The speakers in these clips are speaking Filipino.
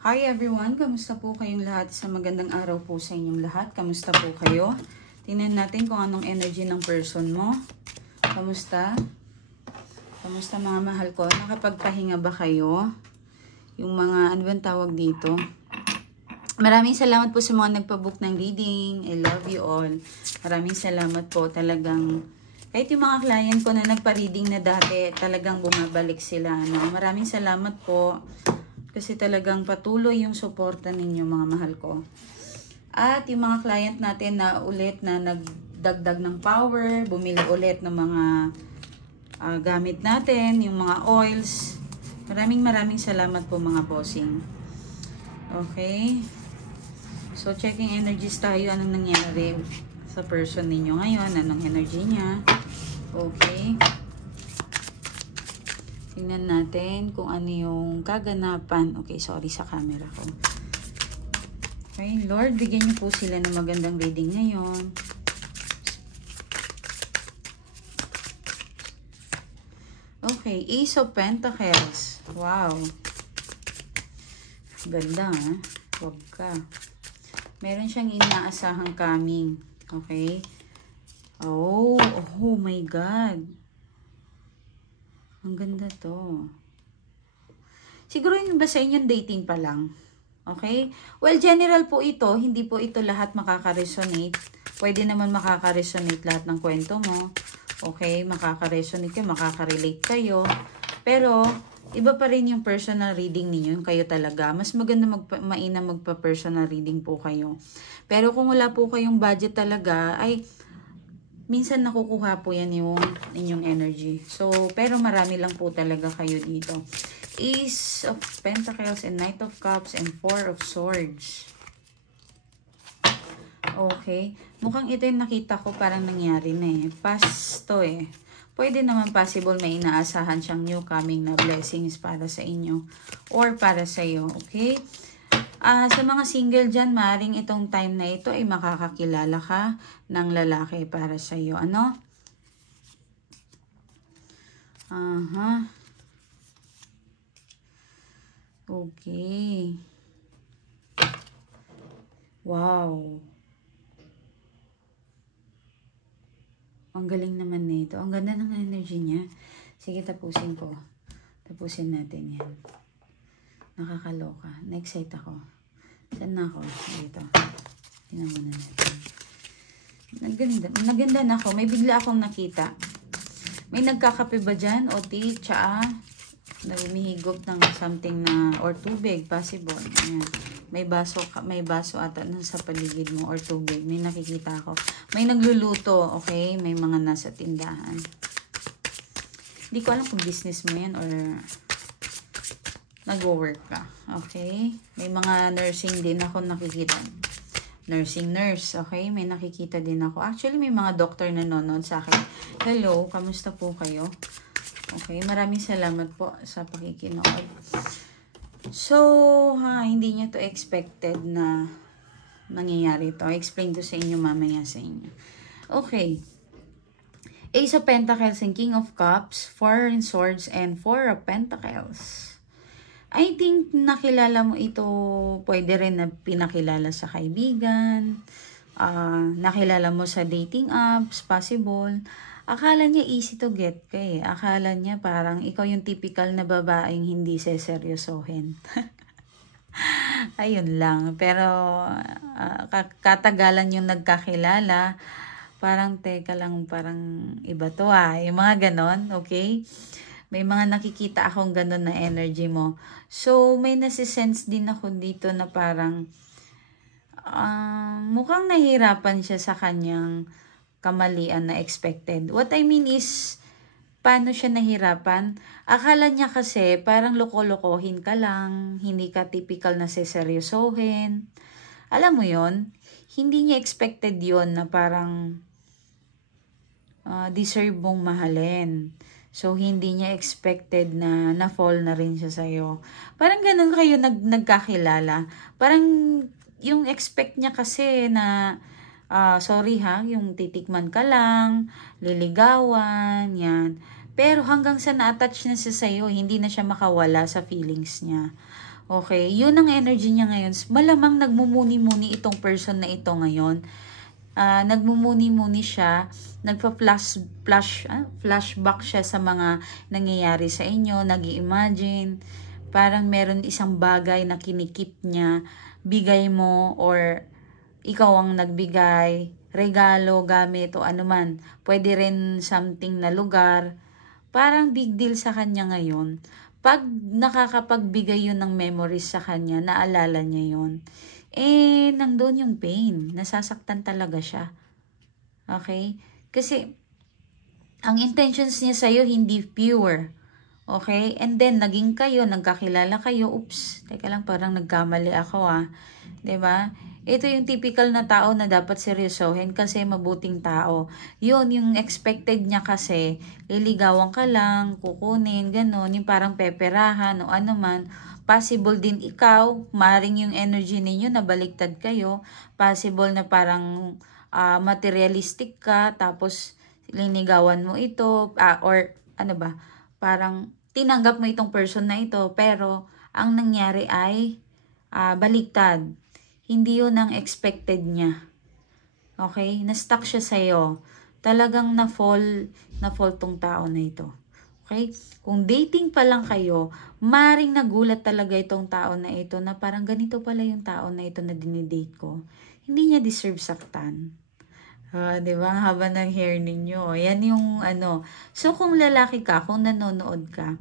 Hi everyone! Kamusta po kayong lahat? Sa magandang araw po sa inyong lahat. Kamusta po kayo? Tingnan natin kung anong energy ng person mo. Kamusta? Kamusta mga mahal ko? Nakapagpahinga ba kayo? Yung mga, ano bang tawag dito? Maraming salamat po sa mga nagpabook ng reading. I love you all. Maraming salamat po talagang. Kahit yung mga client ko na nagpa-reading na dati, talagang bumabalik sila. No? Maraming salamat po. Kasi talagang patuloy yung suporta ninyo mga mahal ko. At yung mga client natin na ulit na nagdagdag ng power, bumili ulit ng mga gamit natin, yung mga oils. Maraming salamat po mga bossing. Okay. So checking energies tayo. Anong nangyari sa person ninyo ngayon? Anong energy niya? Okay. Tingnan natin kung ano yung kaganapan. Okay, sorry sa camera ko. Okay, Lord, bigyan niyo po sila ng magandang reading ngayon. Okay, Ace of Pentacles. Wow. Ganda, ha? Huwag ka. Meron siyang inaasahang coming. Okay. Oh my God. Ang ganda to. Siguro yun ba sa inyong dating pa lang? Okay? Well, general po ito. Hindi po ito lahat makaka-resonate. Pwede naman makaka-resonate lahat ng kwento mo. Okay? Makaka-resonate kayo, makaka-relate kayo. Pero, iba pa rin yung personal reading ninyo. Yung kayo talaga. Mas maganda mainam magpa-personal reading po kayo. Pero kung wala po kayong budget talaga, ay minsan nakukuha po yan yung inyong energy. So, pero marami lang po talaga kayo dito. Ace of Pentacles and Knight of Cups and Four of Swords. Okay. Mukhang ito yung nakita ko parang nangyari na eh. Past to eh. Pwede naman possible may inaasahan siyang new coming na blessings para sa inyo or para sa iyo. Okay? Sa mga single dyan, maaaring itong time na ito ay makakakilala ka ng lalaki para sa iyo. Ano? Okay. Wow. Ang galing naman nito. Ang ganda ng energy niya. Sige, tapusin ko. Tapusin natin yan. Nakakaloka. Na-excite ako. Saan na ako? Dito. Tingnan muna natin. Naganda na ako. May bigla akong nakita. May nagkakape ba dyan? O tea, tsaa? Nagumihigop ng something na, or tubig, possible. Ayan. May baso ata sa paligid mo, or tubig. May nakikita ako. May nagluluto, okay? May mga nasa tindahan. Hindi ko alam kung business mo yan, or nag-work ka. Okay? May mga nursing din ako nakikita. Nursing nurse. Okay? May nakikita din ako. Actually, may mga doctor na nanonood sa akin. Hello, kamusta po kayo? Okay? Maraming salamat po sa pakikinood. So, hindi niya to expected na mangyayari to. I-explain ko sa inyo mamaya sa inyo. Okay. Ace of Pentacles and King of Cups, Four of Swords, and Four of Pentacles. I think nakilala mo ito, pwede rin na pinakilala sa kaibigan, nakilala mo sa dating apps, possible. Akala niya easy to get ka eh. Akala niya parang ikaw yung typical na babaeng hindi seseryosohin. Ayun lang. Pero katagalan yung nagkakilala, parang teka lang, parang iba to yung mga ganon, okay? May mga nakikita akong ganon na energy mo. So, may nasisense din ako dito na parang mukhang nahirapan siya sa kanyang kamalian na expected. What I mean is, paano siya nahirapan? Akala niya kasi parang loko-lokohin ka lang, hindi ka typical na seseryosohin. Alam mo yon, hindi niya expected yon na parang deserve mong mahalin. So, hindi niya expected na na-fall na rin siya sa'yo. Parang ganun kayo nagkakilala. Parang yung expect niya kasi na, sorry yung titikman ka lang, liligawan, yan. Pero hanggang sa na-attach na siya sa'yo, hindi na siya makawala sa feelings niya. Okay, yun ang energy niya ngayon. Malamang nagmumuni-muni itong person na ito ngayon. Nagmumuni-muni siya, flashback siya sa mga nangyayari sa inyo, nag-i-imagine, parang meron isang bagay na kinikip niya, bigay mo or ikaw ang nagbigay, regalo, gamit o anuman. Pwede rin something na lugar. Parang big deal sa kanya ngayon. Pag nakakapagbigay yun ng memories sa kanya, naalala niya yun, nandun yung pain. Nasasaktan talaga siya. Okay? Kasi, ang intentions niya sa'yo hindi pure. Okay? And then, naging kayo, nagkakilala kayo, oops, teka lang, parang nagkamali ako Diba? Ito yung typical na tao na dapat seryosohin kasi mabuting tao. Yun, yung expected niya kasi, liligawan ka lang, kukunin, ganon, yung parang peperahan o ano man. Possible din ikaw, maring yung energy ninyo na baliktad kayo. Possible na parang materialistic ka, tapos linigawan mo ito, or ano ba, parang tinanggap mo itong person na ito, pero ang nangyari ay baliktad. Hindi yun ang expected niya. Okay? Na-stuck siya sa'yo. Talagang na-fall tong tao na ito. Okay? Kung dating pa lang kayo, maring nagulat talaga itong tao na ito na parang ganito pala yung tao na ito na dinidate ko. Hindi niya deserve saktan. Diba? Ang haba ng hair ninyo. Yan yung ano. So, kung lalaki ka, kung nanonood ka,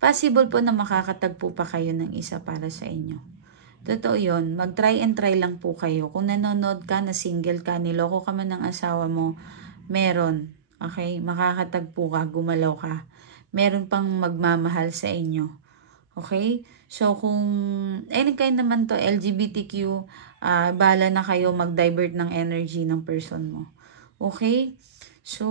possible po na makakatagpo pa kayo ng isa para sa inyo. Totoo yun. Mag-try and try lang po kayo. Kung nanonood ka, na single ka, niloko ka man ng asawa mo, meron. Okay? Makakatagpo ka, gumalaw ka. Meron pang magmamahal sa inyo. Okay? So, kung any kind naman to, LGBTQ, bahala na kayo mag-divert ng energy ng person mo. Okay? So,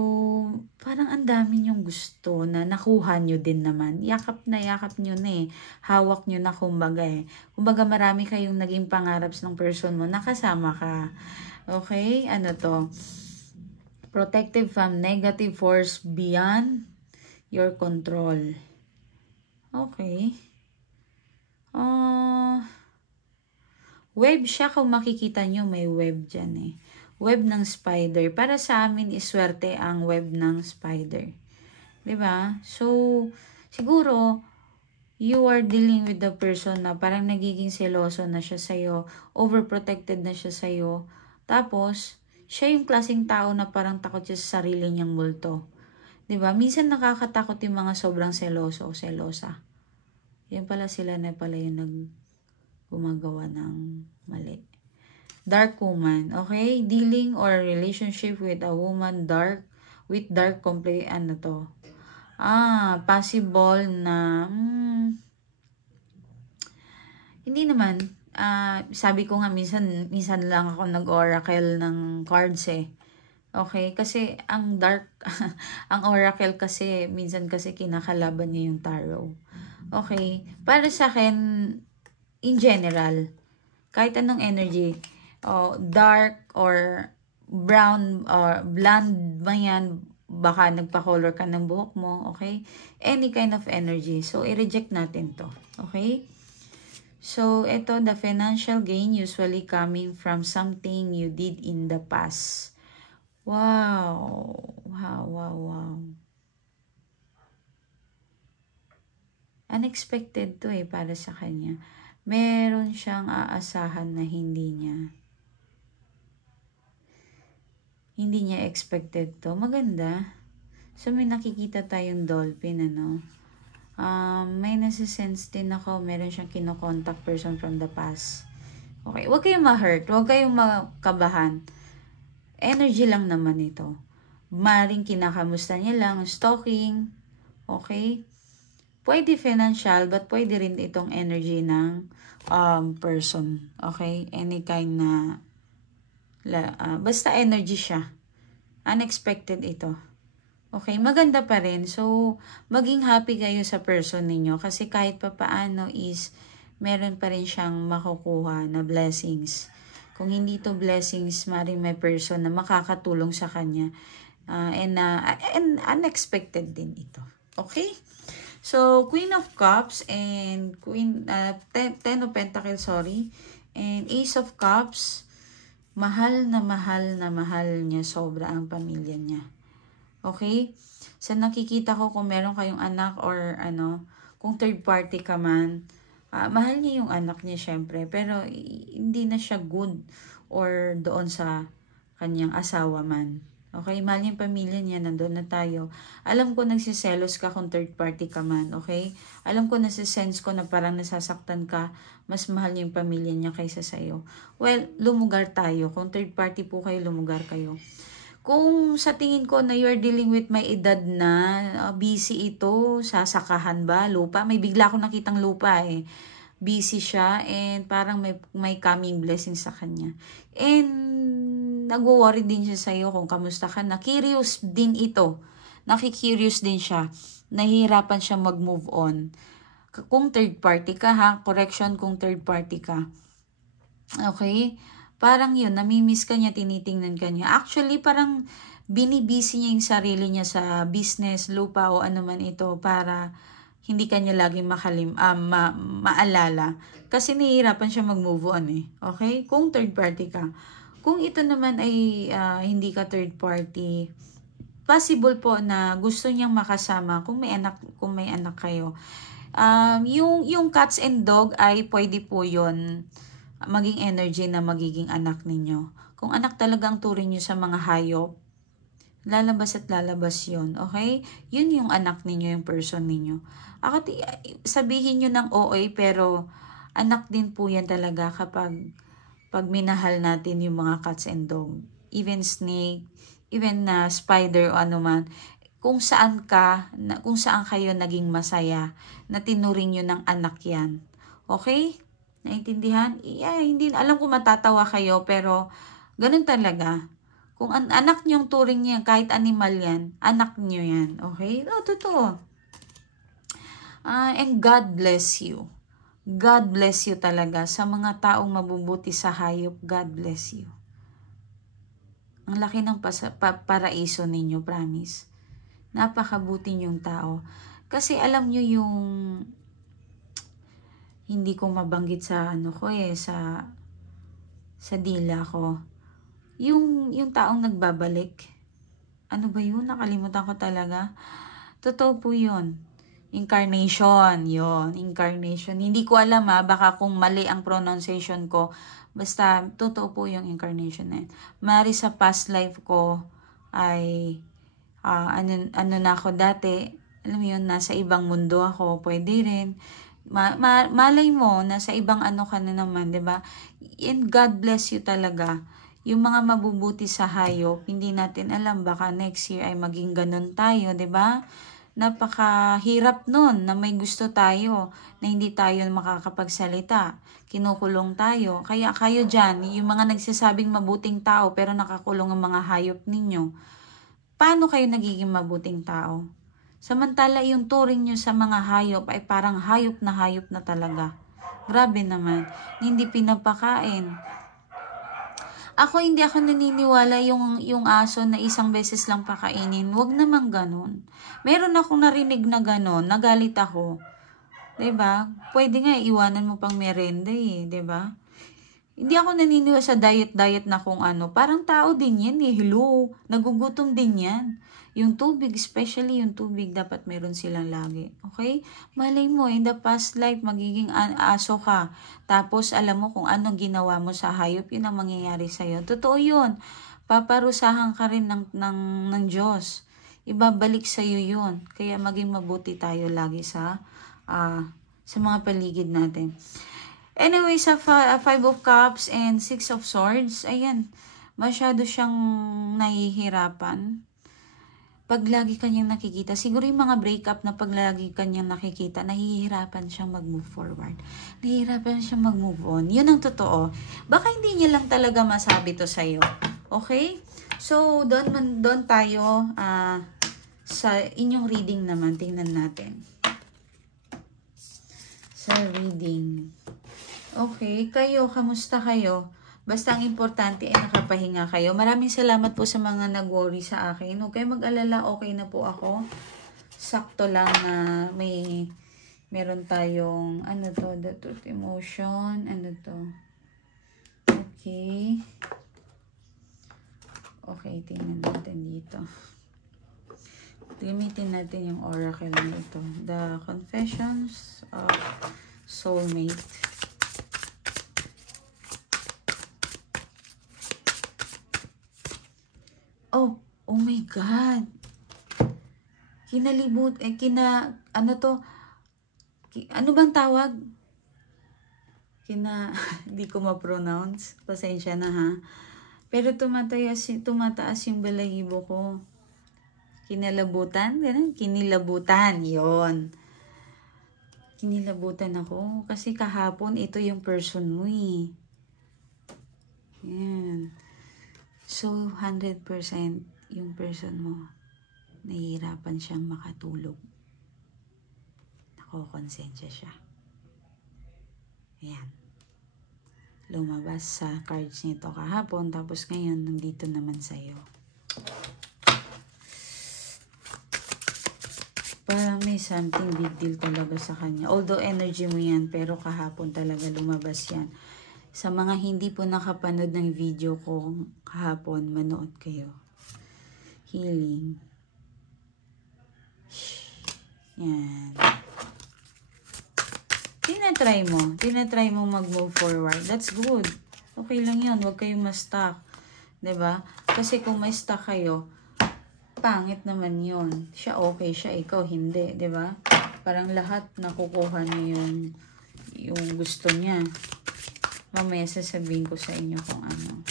parang ang dami nyong gusto na nakuha nyo din naman. Yakap nyo na Hawak nyo na kumbaga Kumbaga marami kayong naging pangarap ng person mo, nakasama ka. Okay? Ano to? Protective from negative force beyond your control. Okay. Web siya, kung makikita nyo, may web dyan Web ng spider. Para sa amin, iswerte ang web ng spider. Diba? So, siguro, you are dealing with the person na parang nagiging seloso na siya sa'yo, overprotected na siya sa'yo. Tapos, siya yung klaseng tao na parang takot siya sa sarili niyang multo. Diba? Minsan nakakatakot yung mga sobrang seloso o selosa. Yan pala sila na pala yung gumagawa ng mali. Dark woman, okay? Dealing or relationship with a woman with dark ano to? Possible na hindi naman. Sabi ko nga minsan lang ako nag-oracle ng cards Okay, kasi ang dark ang oracle kasi minsan kasi kinakalaban niya yung tarot. Okay, para sa akin in general, kahit anong energy, dark or brown or blonde ba yan, baka nagpa-color ka ng buhok mo, okay? Any kind of energy. So, i-reject natin to, okay? So, ito, the financial gain usually coming from something you did in the past. Wow. Unexpected to para sa kanya. Meron siyang aasahan na hindi niya expected to. Maganda. So, may nakikita tayong dolphin, may nasa-sense din ako, meron siyang kino-contact person from the past. Okay, huwag kayong ma-hurt, huwag kayong makabahan. Energy lang naman ito. Maring kinakamusta niya lang, stalking, okay? Pwede financial, but pwede rin itong energy ng person, okay? Any kind na basta energy siya. Unexpected ito. Okay, maganda pa rin. So, maging happy kayo sa person ninyo kasi kahit pa paano is meron pa rin siyang makukuha na blessings. Kung hindi to blessings, maring may person na makakatulong sa kanya. And unexpected din ito. Okay? So, Queen of Cups and Ten of Pentacles, sorry. And Ace of Cups, mahal na mahal na mahal niya sobra ang pamilya niya. Okay? So, nakikita ko kung meron kayong anak or kung third party ka man, mahal niya yung anak niya syempre, pero hindi na siya good or doon sa kanyang asawa man. Okay, mahal niya yung pamilya niya, nandun na tayo. Alam ko nagsiselos ka kung third party ka man, okay? Alam ko nasisense ko na parang nasasaktan ka, mas mahal niya yung pamilya niya kaysa sa'yo. Well, lumugar tayo. Kung third party po kayo, lumugar kayo. Kung sa tingin ko na you're dealing with may edad na, busy ito, sasakahan ba, lupa? May bigla akong nakitang lupa eh. Busy siya and parang may coming blessing sa kanya. And nagwo-worry din siya sa'yo kung kamusta ka na. Curious din ito. Nakikurious din siya. Nahihirapan siya mag-move on. Kung third party ka ha, correction kung third party ka. Okay? Parang yun, namimiss ka niya, tinitingnan ka niya. Actually, parang binibisi niya yung sarili niya sa business, lupa o ano man ito para hindi ka niya laging maalala. Kasi nahihirapan siya mag-move on eh. Okay? Kung third party ka. Kung ito naman ay hindi ka third party, possible po na gusto niyang makasama kung may anak kayo. Yung cats and dog ay pwede po yon maging energy na magiging anak ninyo. Kung anak talagang turing nyo sa mga hayop, lalabas at lalabas yon, okay? Yun yung anak ninyo, yung person ninyo. Ako, sabihin nyo ng OA, pero anak din po yan talaga kapag minahal natin yung mga cats and dog. Even snake, even spider o ano man. Kung saan kayo naging masaya, na tinuring nyo ng anak yan. Okay? Naintindihan? Hindi, alam ko matatawa kayo, pero ganun talaga. Kung anak nyo yung turing niya, kahit animal yan, anak nyo yan. Okay? Totoo. And God bless you. God bless you talaga. Sa mga taong mabubuti sa hayop, God bless you. Ang laki ng paraiso ninyo, promise. Napakabuti niyong tao. Kasi alam nyo yung hindi ko mabanggit sa sa dila ko. Yung taong nagbabalik. Ano ba yun? Nakalimutan ko talaga. Totoo po yun. Incarnation, yon, incarnation. Hindi ko alam baka kung mali ang pronunciation ko. Basta, totoo po yung incarnation na yun. Mari sa past life ko ay, ano na ako dati, alam mo yun, nasa ibang mundo ako, pwede rin. Malay mo, nasa ibang ano ka na naman, diba? And God bless you talaga. Yung mga mabubuti sa hayop, hindi natin alam, baka next year ay maging ganun tayo, diba? Napakahirap nun na may gusto tayo na hindi tayo makakapagsalita. Kinukulong tayo. Kaya kayo dyan, yung mga nagsasabing mabuting tao pero nakakulong ang mga hayop ninyo, paano kayo nagiging mabuting tao? Samantala yung turing nyo sa mga hayop ay parang hayop na talaga. Grabe naman. Hindi pinapakain. Hindi ako naniniwala yung aso na isang beses lang pakainin. Wag naman ganun. Meron akong narinig na ganun, nagalit ako. 'Di ba? Pwede nga iwanan mo pang merenda eh, 'di ba? Hindi ako naniniwala sa diet na kung ano. Parang tao din yan eh. Hello, nagugutom din yan. Yung tubig, especially yung tubig, dapat meron silang lagi. Okay? Malay mo, in the past life, magiging aso ka. Tapos, alam mo kung anong ginawa mo sa hayop, yun ang mangyayari sa'yo. Totoo yun. Paparusahan ka rin ng Diyos. Ibabalik sa'yo yun. Kaya maging mabuti tayo lagi sa mga paligid natin. Anyway, sa Five of Cups and Six of Swords, ayan, masyado siyang nahihirapan. Pag lagi kanyang nakikita, siguro yung mga breakup na pag lagi kanyang nakikita, nahihirapan siyang mag-move forward. Nahihirapan siyang mag-move on. Yun ang totoo. Baka hindi niya lang talaga masabi to sa'yo. Okay? So, doon tayo sa inyong reading naman. Tingnan natin. Sa reading. Okay, kayo, kamusta kayo? Basta ang importante ay nakapahinga kayo. Maraming salamat po sa mga nag-worry sa akin. Okay, mag-alala, okay na po ako. sakto lang na meron tayong, ano to, the truth emotion, ano to. Okay. Okay, tingnan natin dito. Gamitin natin yung oracle nito. The Confessions of Soulmate. Oh my God. Ano to? Ano bang tawag? Hindi ko ma-pronounce. Pasensya na ha. Pero tumataas yung balahibo ko. Kinalabutan? Ganun? Kinilabutan. Yon. Kinilabutan ako. Kasi kahapon, ito yung person mo eh. Yan. So, 100% yung person mo, nahihirapan siyang makatulog. Nakokonsensya siya. Ayan. Lumabas sa cards nito kahapon, tapos ngayon, nandito naman sa'yo. Parang may something big deal talaga sa kanya. Although energy mo yan, pero kahapon talaga lumabas yan. Sa mga hindi po nakapanood ng video ko kahapon, manood kayo. Healing. Yan. Tinatry mo mag-move forward. That's good. Okay lang yun. Huwag kayong ma-stuck. 'Di ba? Kasi kung may stuck kayo, pangit naman yun. Siya okay, siya ikaw hindi. 'Di ba? Parang lahat nakukuha niya yung gusto niya. Mamaya sasabihin ko sa inyo kung ano.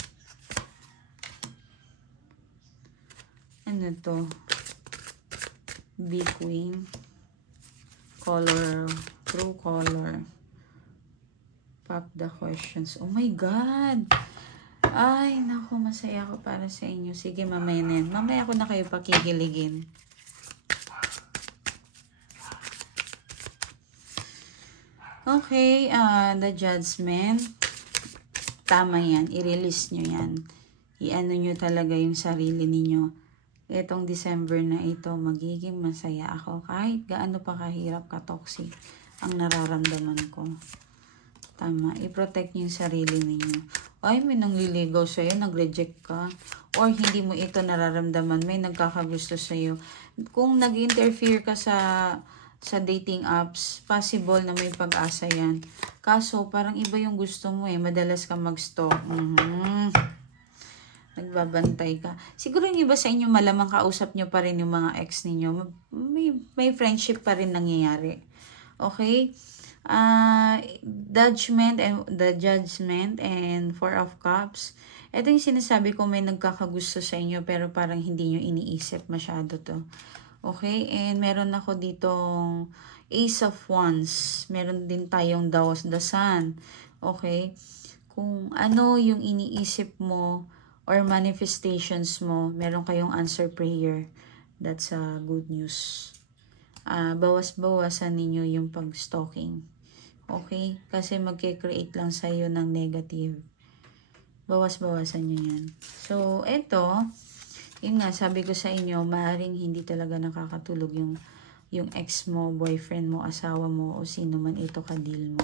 Ano to? Big Queen. Color. True color. Pop the questions. Oh my God! Ay, naku, masaya ako para sa inyo. Sige, mamaya na yan. Mamaya ako na kayo pakikiligin. Okay, the Judgment. Tama yan. I-release nyo yan. I-ano nyo talaga yung sarili ninyo. Itong December na ito, magiging masaya ako. Kahit gaano pa kahirap, ka-toxic ang nararamdaman ko. Tama. I-protect nyo yung sarili ninyo. Ay, may nangliligaw sa'yo, nag-reject ka. Or hindi mo ito nararamdaman, may nagkakagusto sa'yo. Kung nag-interfere ka sa dating apps, possible na may pag-asa yan. Kaso, parang iba yung gusto mo eh. Madalas ka mag-stalk. Nagbabantay ka. Siguro yung iba sa inyo, malamang kausap nyo pa rin yung mga ex ninyo. May friendship pa rin nangyayari. Okay? The Judgment and Four of Cups. Ito yung sinasabi ko, may nagkakagusto sa inyo pero parang hindi nyo iniisip masyado to. Okay? And meron ako ditong Ace of Wands. Meron din tayong the Sun. Okay? Kung ano yung iniisip mo or manifestations mo, meron kayong answer prayer. That's good news. Bawas-bawasan ninyo yung pag-stalking. Okay? Kasi magke-create lang sa'yo ng negative. Bawas-bawasan nyo yan. So, eto, yun nga, sabi ko sa inyo, maaaring hindi talaga nakakatulog yung ex mo, boyfriend mo, asawa mo, o sino man ito ka-deal mo.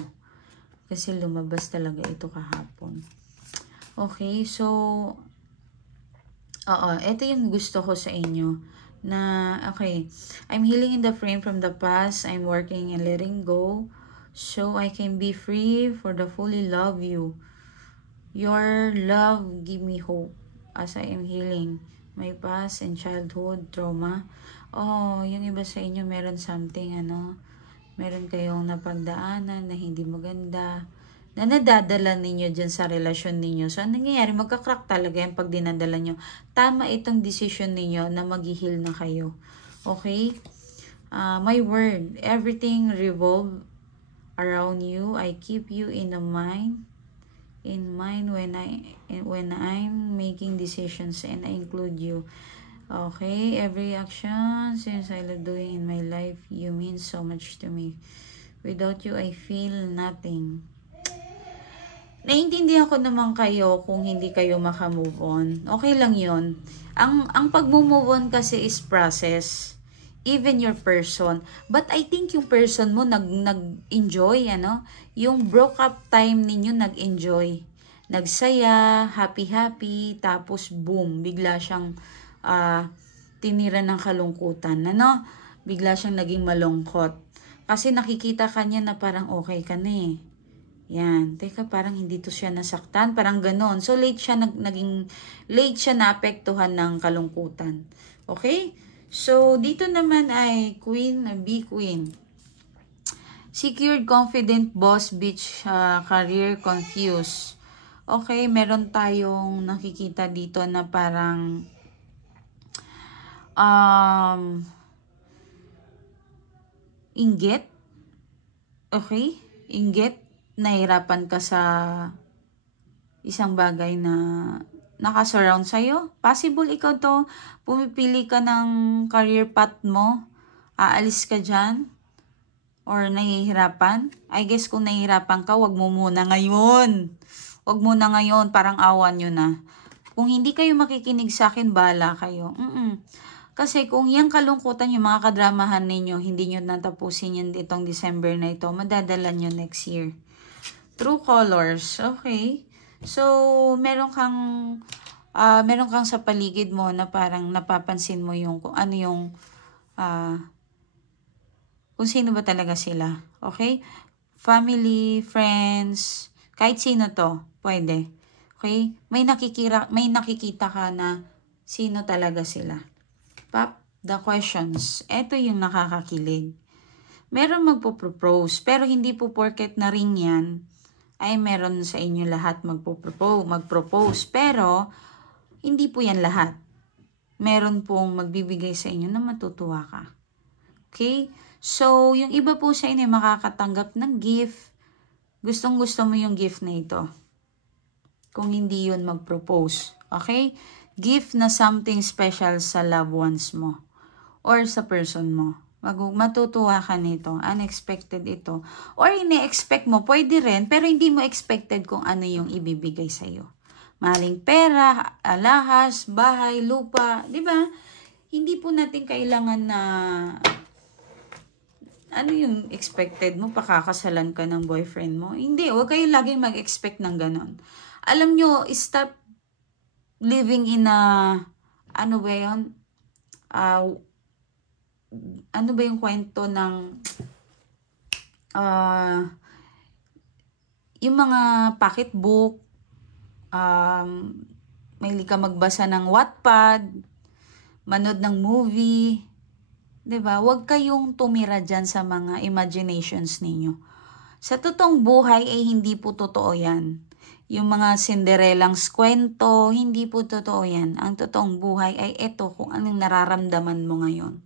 Kasi lumabas talaga ito kahapon. Okay, so, ito yung gusto ko sa inyo. Okay, I'm healing in the frame from the past. I'm working and letting go. So I can be free for the fully love you. Your love give me hope as I am healing my past and childhood trauma. Yung iba sa inyo meron something, meron kayong napagdaanan na hindi maganda, na nadadala ninyo dyan sa relasyon ninyo. So, ang nangyayari, magka-crack talaga yan pag dinadala nyo. Tama itong decision ninyo na mag-heal na kayo. Okay? My word, everything revolve around you. I keep you in mind when I'm making decisions, and I include you. Okay, every action since I love doing in my life, you mean so much to me. Without you, I feel nothing. Naiintindihan ko naman kayo kung hindi kayo makamove on. Okay lang yon. Ang pag-move on kasi is process. even your person. But I think yung person mo nag-enjoy, ano? Yung broke up time ninyo nag-enjoy. Nagsaya, happy-happy, tapos boom, bigla siyang tinira ng kalungkutan, ano? Bigla siyang naging malungkot. Kasi nakikita kanya na parang okay ka na eh. Yan. Teka, parang hindi to siya nasaktan. Parang ganon. So, late siya naapektuhan ng kalungkutan. Okay? So, dito naman ay Queen, B Queen. Secured, confident, boss, bitch, career, confused. Okay, meron tayong nakikita dito na parang inggit. Okay? Inggit. Nahirapan ka sa isang bagay na nakasurround sa'yo. Possible ikaw to, pumipili ka ng career path mo, aalis ka dyan, or nahihirapan. I guess kung nahihirapan ka, wag mo muna ngayon. Wag mo na ngayon, parang awan nyo na. Kung hindi kayo makikinig sa akin, bahala kayo. Kasi kung yung kalungkutan, yung mga kadramahan ninyo, hindi nyo natapusin yun itong December na ito, madadala nyo next year. True colors. Okay. So, meron kang sa paligid mo na parang napapansin mo yung kung ano yung kung sino ba talaga sila. Okay? Family, friends, kahit sino to, pwede. Okay? May nakikita ka na sino talaga sila. Pop the questions. Ito yung nakakakilig. Meron magpo-propose, pero hindi po porket na ring yan ay meron sa inyo lahat mag-propose. Pero, hindi po yan lahat. Meron pong magbibigay sa inyo na matutuwa ka. Okay? So, yung iba po sa inyo makakatanggap ng gift. Gustong-gusto mo yung gift na ito. Kung hindi yun mag-propose. Okay? Gift na something special sa loved ones mo. Or sa person mo. Matutuwa ka nito. Unexpected ito. Or ine-expect mo, pwede rin, pero hindi mo expected kung ano yung ibibigay sa'yo. Maling pera, alahas, bahay, lupa, di ba? Hindi po natin kailangan na ano yung expected mo, pakakasalan ka ng boyfriend mo. Hindi, huwag kayo laging mag-expect ng ganon. Alam nyo, stop living in a, ano ba yun? Ano ba yung kwento ng yung mga pocketbook, mahilig ka magbasa ng Wattpad, manood ng movie, 'di ba? Huwag kayong tumira diyan sa mga imaginations ninyo. Sa totoong buhay ay hindi po totoo 'yan. Yung mga Cinderella's kwento, hindi po totoo 'yan. Ang totoong buhay ay ito kung anong nararamdaman mo ngayon.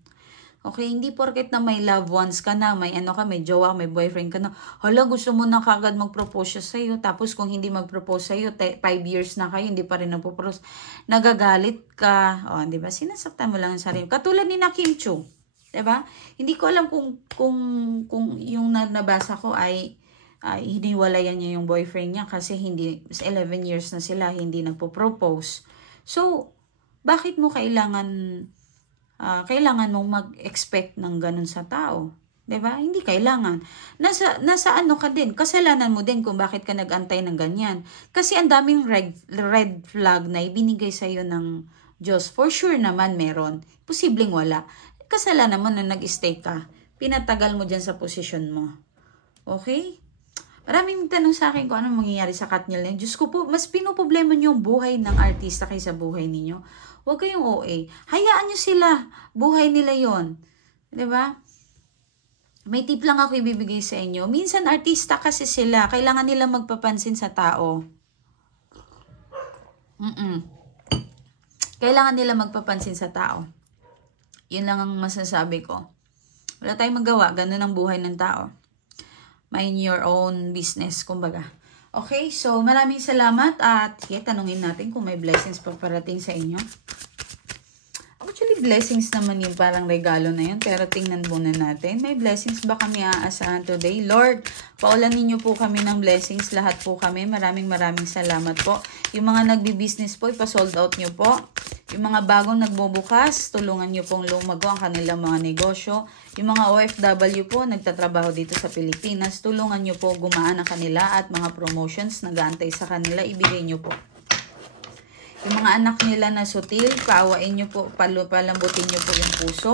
Okay, hindi porket na may loved ones ka na, may ano ka, may jowa, may boyfriend ka na, hala, gusto mo na kagad mag-propose siya sa'yo, tapos kung hindi mag-propose sa'yo, 5 years na kayo, hindi pa rin nagpo-propose, nagagalit ka, o, di ba, sinasaktan mo lang ang sarili. Katulad ni na Kim Chiu, di ba? Hindi ko alam kung yung nabasa ko ay hiniwalayan niya yung boyfriend niya kasi 11 years na sila, hindi nagpo-propose. So, bakit mo kailangan mong mag-expect ng ganun sa tao. 'Di ba? Hindi kailangan. Nasa ano ka din, kasalanan mo din kung bakit ka nag-antay ng ganyan. Kasi ang daming red flag na ibinigay sa iyo ng Diyos. For sure naman meron. Posibleng wala. Kasalanan mo na nag-stay ka. Pinatagal mo diyan sa posisyon mo. Okay? Maraming tanong sa akin kung anong mangyayari sa Katniel na yun. Diyos ko po, mas pinoproblema niyo yung buhay ng artista kaysa buhay ninyo. Huwag kayong OA. Hayaan nyo sila. Buhay nila yon, 'di ba? May tip lang ako ibibigay sa inyo. Minsan artista kasi sila. Kailangan nila magpapansin sa tao. Kailangan nila magpapansin sa tao. Yun lang ang masasabi ko. Wala tayong magawa. Ganun ang buhay ng tao. Mind your own business, kumbaga. Okay, so maraming salamat at tanungin natin kung may blessings pa parating sa inyo. Actually, blessings naman yung parang regalo na yun. Pero tingnan muna natin. May blessings ba kami aasahan today? Lord, paulanin niyo po kami ng blessings. Lahat po kami. Maraming salamat po. Yung mga nagbi-business po, ipa-sold out niyo po. Yung mga bagong nagbubukas, tulungan niyo pong lumago ang kanilang mga negosyo. Yung mga OFW po, nagtatrabaho dito sa Pilipinas, tulungan niyo po gumaan ang kanila at mga promotions nag-aantay sa kanila, ibigay niyo po. Yung mga anak nila na sutil, paawain nyo po, palambutin nyo po yung puso.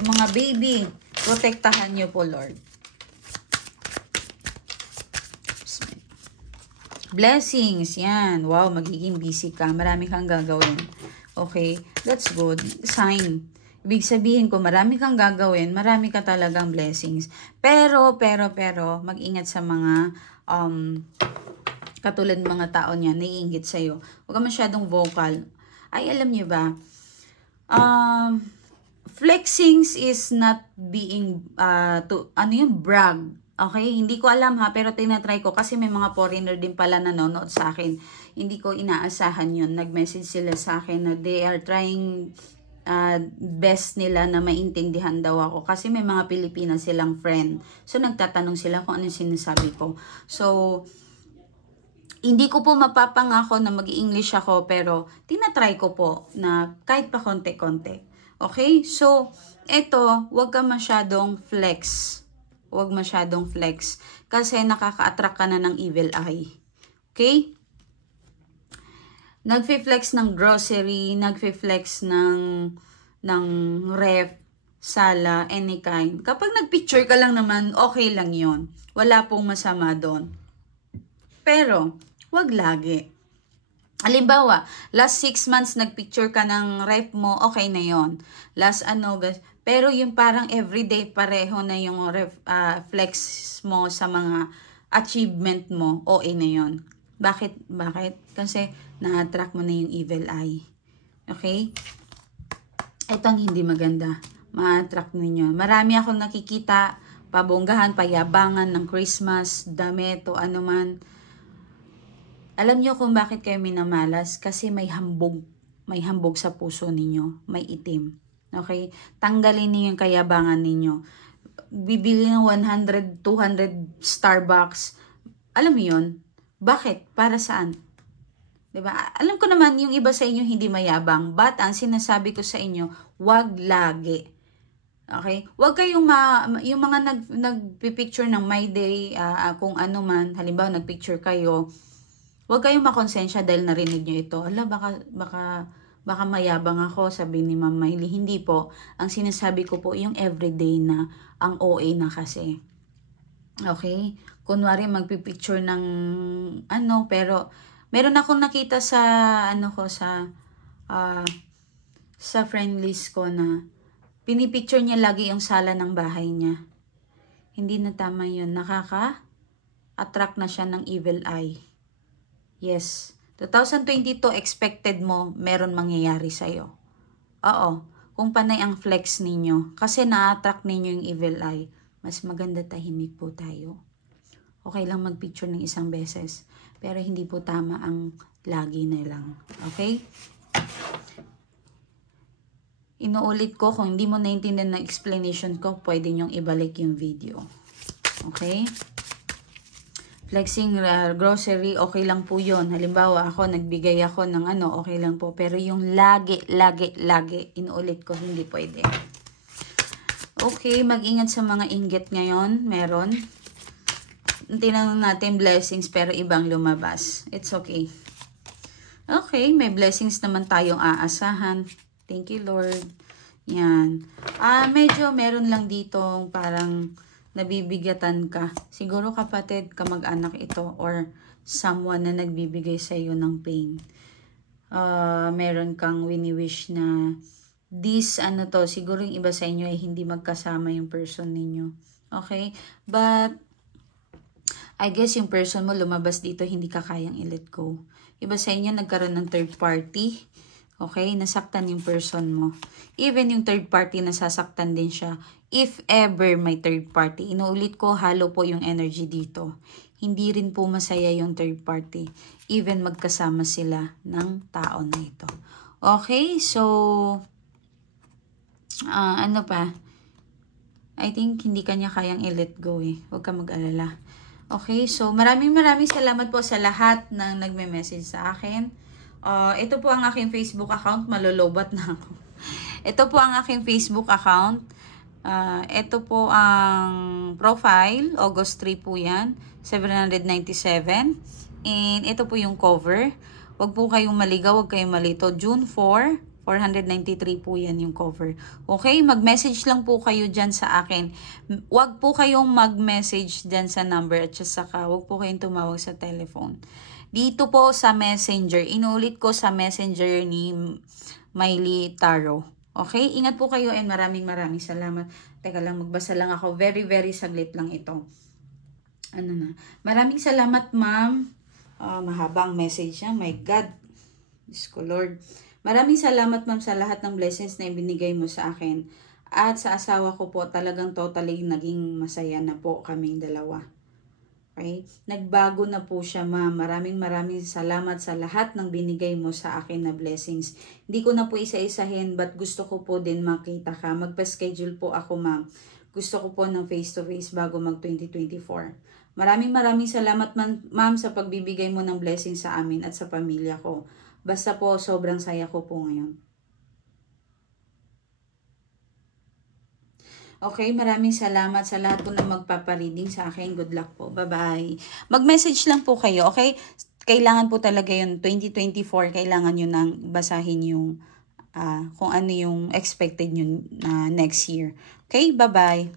Yung mga baby, protektahan nyo po, Lord. Blessings, yan. Wow, magiging busy ka. Marami kang gagawin. Okay, that's good. Sign. Ibig sabihin ko, marami kang gagawin, marami ka talagang blessings. Pero, mag-ingat sa mga, katulad ng mga tao niya, naiinggit sa'yo. Huwag ka masyadong vocal. Ay, alam niyo ba, flexings is not being, brag. Okay? Hindi ko alam ha, pero tinatry ko kasi may mga foreigner din pala nanonood sa akin. Hindi ko inaasahan yun. Nag-message sila sa akin na they are trying best nila na maintindihan daw ako. Kasi may mga Pilipina silang friend. So, nagtatanong sila kung anong sinasabi ko. So, hindi ko po mapapangako na mag-English ako, pero tinatry ko po na kahit pa konti-konti. Okay? So, eto, huwag ka masyadong flex. Huwag masyadong flex. Kasi nakaka-attract ka na ng evil eye. Okay? Nagfi-flex ng grocery, nagfi-flex ng ref, sala, any kind. Kapag nagpicture ka lang naman, okay lang yon. Wala pong masama doon. Pero, wag lagi. Halimbawa, last 6 months nagpicture ka ng ref mo, okay na yon. Last pero yung parang everyday pareho na yung flex mo sa mga achievement mo, okay na yon. Bakit? Kasi na-attract mo na yung evil eye. Okay? Ito ang hindi maganda. Ma-attract ninyo. Marami akong nakikita, pabonggahan, payabangan ng Christmas, damit o anuman. Alam niyo kung bakit kayo minamalas? Kasi may hambog sa puso ninyo. May itim. Okay? Tanggalin niyo yung kayabangan ninyo. Bibili ng 100, 200 Starbucks. Alam mo yun? Bakit? Para saan? Diba? Alam ko naman yung iba sa inyo hindi mayabang. But ang sinasabi ko sa inyo, wag lagi. Okay? Wag kayong yung mga nagpipicture ng my day, kung ano man, halimbawa nagpicture kayo, huwag kayong makonsensya dahil narinig nyo ito. Ala, baka mayabang ako, sabi ni Ma'am Miley. Hindi po. Ang sinasabi ko po, yung everyday na, ang OA na kasi. Okay? Kunwari, magpipicture ng pero, meron akong nakita sa, sa friend list ko na, pinipicture niya lagi yung sala ng bahay niya. Hindi na tama yun. Nakaka-attract na siya ng evil eye. Yes. 2022, expected mo, meron mangyayari sa'yo. Oo. Kung panay ang flex ninyo. Kasi na-attract ninyo yung evil eye. Mas maganda tahimik po tayo. Okay lang mag-picture ng isang beses. Pero hindi po tama ang lagi na lang. Okay? Inuulit ko, kung hindi mo naintindihan ng explanation ko, pwede nyong ibalik yung video. Okay? Flexing grocery, okay lang po yun. Halimbawa, nagbigay ako ng okay lang po. Pero yung lagi, inuulit ko, hindi pwede. Okay, mag-ingat sa mga inggit ngayon. Meron. Tinanong natin blessings, pero ibang lumabas. It's okay. Okay, may blessings naman tayong aasahan. Thank you, Lord. Yan. Medyo meron lang dito parang nabibigatan ka. Siguro kapatid, kamag-anak ito or someone na nagbibigay sa iyo ng pain. Meron kang wini-wish na this siguro yung iba sa inyo ay hindi magkasama yung person ninyo. Okay? But I guess yung person mo lumabas dito, hindi ka kayang i-let go. Iba sa inyo nagkaroon ng third party. Okay? Nasaktan yung person mo. Even yung third party, nasasaktan din siya. If ever may third party, inuulit ko, halo po yung energy dito. Hindi rin po masaya yung third party. Even magkasama sila ng tao na ito. Okay? So, Ano pa? I think hindi kanya kayang i-let go eh. Huwag ka mag-alala. Okay, so maraming salamat po sa lahat ng nagme-message sa akin. Ito po ang aking Facebook account. Malolobat na ako. Ito po ang aking Facebook account. Ito po ang profile. August 3 po yan. 797. And ito po yung cover. Huwag po kayong maligaw. Huwag kayong malito. June 4. 493 po yan yung cover. Okay, mag-message lang po kayo dyan sa akin. Huwag po kayong mag-message dyan sa number at saka huwag po kayong tumawag sa telephone. Dito po sa messenger, inulit ko sa messenger ni Miley Taro. Okay, ingat po kayo and maraming salamat. Teka lang, magbasa lang ako. Very saglit lang ito. Ano na. Maraming salamat, ma'am. Mahabang message niya. My God. Diyos ko, Lord. Maraming salamat, ma'am, sa lahat ng blessings na ibinigay mo sa akin. At sa asawa ko po, talagang totally naging masaya na po kaming dalawa. Okay? Nagbago na po siya, ma'am. Maraming salamat sa lahat ng binigay mo sa akin na blessings. Hindi ko na po isa-isahin, but gusto ko po din makita ka. Magpa-schedule po ako, ma'am. Gusto ko po ng face-to-face bago mag-2024. Maraming salamat, ma'am, sa pagbibigay mo ng blessings sa amin at sa pamilya ko. Basta po, sobrang saya ko po ngayon. Okay, maraming salamat sa lahat po na magpapareading sa akin. Good luck po. Bye-bye. Mag-message lang po kayo, okay? Kailangan po talaga yun, 2024, kailangan nyo nang basahin yung kung ano yung expected nyo next year. Okay, bye-bye.